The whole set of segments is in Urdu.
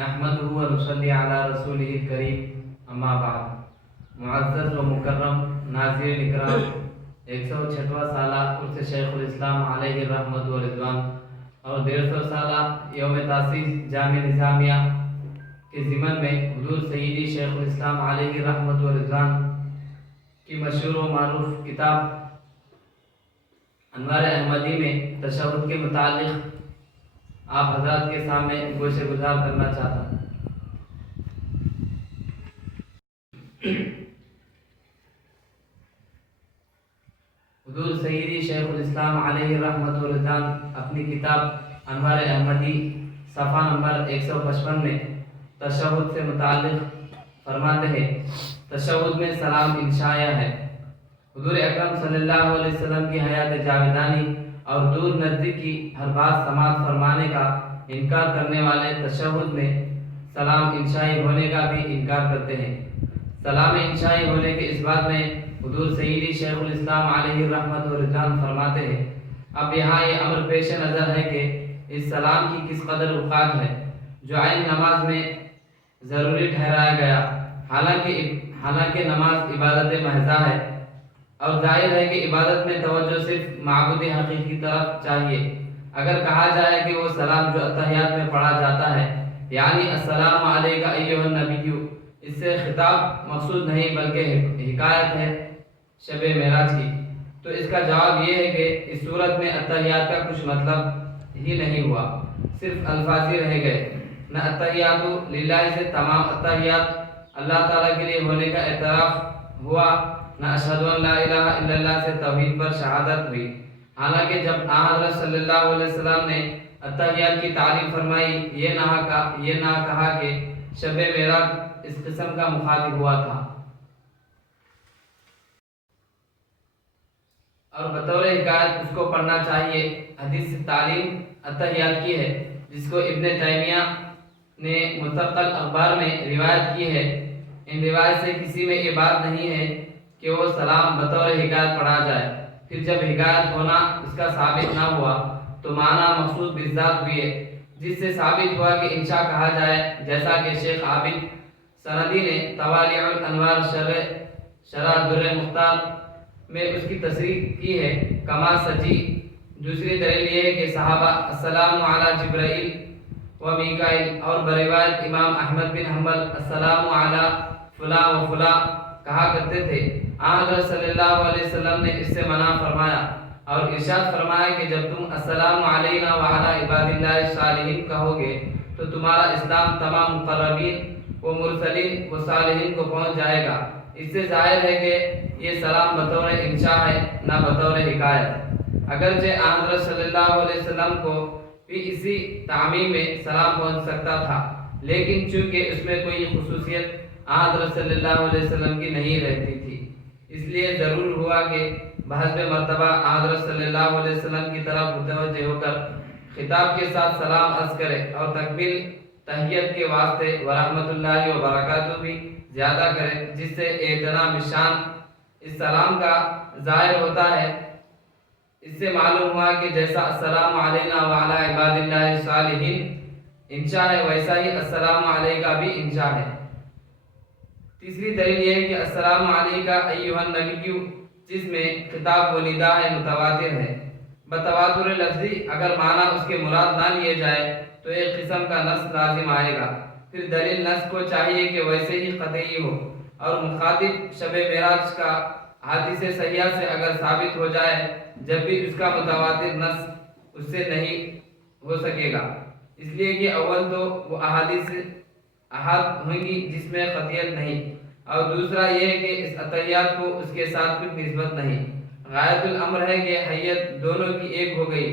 نحمده ونصلي على رسوله الكريم اما بعد معزز و مکرم ناظرین اکرام 106واں سالہ عرس شیخ الاسلام علیہ الرحمت و رضوان اور 150 سالہ یوم تاسیس جامع نظامیہ کے ضمن میں حضور سیدی شیخ الاسلام علیہ الرحمت و رضوان کی مشہور و معروف کتاب انوار احمدی میں تشہد کے متعلق آپ حضرات کے سامنے گوشہ گزار کرنا چاہتا ہوں۔ حضور سیدی شیخ الاسلام علیہ الرحمت و رضوان اپنی کتاب انوار احمدی صفحہ نمبر 155 میں تشہد سے متعلق فرماتے ہیں، تشہد میں سلام انشائیہ ہے۔ حضور اکرم صلی اللہ علیہ وسلم کی حیات جاویدانی اور دور نزدیک کی ہر بات سماعت فرمانے کا انکار کرنے والے تشہد میں سلام انشائی ہونے کا بھی انکار کرتے ہیں۔ سلام انشائی ہونے کے اس بات میں حضور سیدی شیخ الاسلام علیہ الرحمت و رضوان فرماتے ہیں، اب یہاں یہ امر پیش نظر ہے کہ اس سلام کی کس قدر اوقات ہے جو عین نماز میں ضروری ٹھہرایا گیا، حالانکہ نماز عبادت محضہ ہے اور ظاہر ہے کہ عبادت میں توجہ صرف معبود حقیقی کی طرف چاہیے۔ اگر کہا جائے کہ وہ سلام جو اتحیات میں پڑھا جاتا ہے یعنی السلام علیکہ ایھا النبی، اس سے خطاب مقصود نہیں بلکہ حکایت ہے شب معراج کی، تو اس کا جواب یہ ہے کہ اس صورت میں اتحیات کا کچھ مطلب ہی نہیں ہوا، صرف الفاظ ہی رہ گئے۔ نہ اتحیات للہ سے تمام اتحیات اللہ تعالیٰ کے لیے ہونے کا اعتراف ہوا، نہ اشہد ان لا الہ الا اللہ سے توحید پر شہادت ہوئی۔ حالانکہ جب حضرت صلی اللہ علیہ وسلم نے اتحیات کی تعریف فرمائی، یہ نہ کہا کہ شب معراج اس قسم کا مخاطب ہوا تھا، اور بطور حکایت اس کو پڑھنا چاہیے۔ حدیث سے تعلیم اتحیات کی ہے، جس کو ابن تیمیہ نے مستقل اخبار میں روایت کی ہے۔ ان روایت سے کسی میں یہ بات نہیں ہے کہ وہ سلام بطور حکایت پڑھا جائے۔ پھر جب حکایت ہونا اس کا ثابت نہ ہوا تو معنی مقصود بالذات ہوئی ہے، جس سے ثابت ہوا کہ انشاء کہا جائے، جیسا کہ شیخ عابد سندی نے طوالع الانوار شرح در مختار میں اس کی تصریح کی ہے، کما سجی۔ دوسری دلیل یہ ہے کہ صحابہ السلام علی جبرائیل و میکائیل، اور بروایت امام احمد بن حنبل السلام علی فلاں و فلاں کہا کرتے تھے۔ حضرت صلی اللہ علیہ وسلم نے اس سے منع فرمایا اور ارشاد فرمایا کہ جب تم السلام علینا وعلی عباد اللہ الصالحین کہو گے تو تمہارا اسلام تمام مقربین و مرسلین و صالحین کو پہنچ جائے گا۔ اس سے ظاہر ہے کہ یہ سلام بطور انشاء ہے، نہ بطور حکایت۔ اگرچہ حضرت صلی اللہ علیہ وسلم کو بھی اسی تعمیم میں سلام پہنچ سکتا تھا، لیکن چونکہ اس میں کوئی خصوصیت حضرت صلی اللہ علیہ وسلم کی نہیں رہتی تھی، اس لیے ضرور ہوا کہ بحسب مرتبہ حضرت صلی اللہ علیہ وسلم کی طرف متوجہ ہو کر خطاب کے ساتھ سلام عرض کرے اور تکمیل تحیت کے واسطے ورحمۃ اللہ وبرکاتہ بھی زیادہ کرے، جس سے اعتناء شان اس سلام کا ظاہر ہوتا ہے۔ اس سے معلوم ہوا کہ جیسا السلام علینا وعلی عباد اللہ الصالحین انشاء ہے، ویسا ہی السلام علیکہ بھی انشاء ہے۔ تیسری دلیل یہ ہے کہ السلام علیکہ ایھا النبی، جس میں خطاب و ندا ہے، متواتر ہے۔ بتواتر لفظی اگر معنی اس کے مراد نہ لیے جائے تو ایک قسم کا نص لازم آئے گا، پھر دلیل نص کو چاہیے کہ ویسے ہی قطعی ہو، اور مخاطب شب معراج کا حدیث صحیحہ سے اگر ثابت ہو جائے جب بھی اس کا متواتر نص اس سے نہیں ہو سکے گا، اس لیے کہ اول تو وہ احادیث احاد ہوں گی جس میں قطعیت نہیں، اور دوسرا یہ ہے کہ اس اتحیات کو اس کے ساتھ کچھ نسبت نہیں۔ غایت الامر ہے کہ حیت دونوں کی ایک ہو گئی،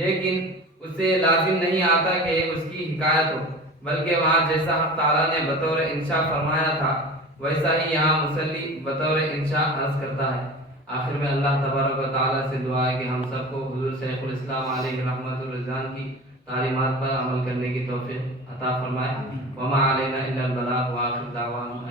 لیکن اس سے لازم نہیں آتا کہ اس کی حکایت ہو، بلکہ وہاں جیسا حق تعالیٰ نے بطور انشاء فرمایا تھا ویسا ہی یہاں مصلی بطور انشاء عرض کرتا ہے۔ آخر میں اللہ تبارک و تعالیٰ سے دعا ہے کہ ہم سب کو حضور شیخ الاسلام علیہ رحمت الرضوان کی تعلیمات پر عمل کرنے کی توفیق عطا فرمائے۔ وما علینا الا البلاغ، وآخر دعوانا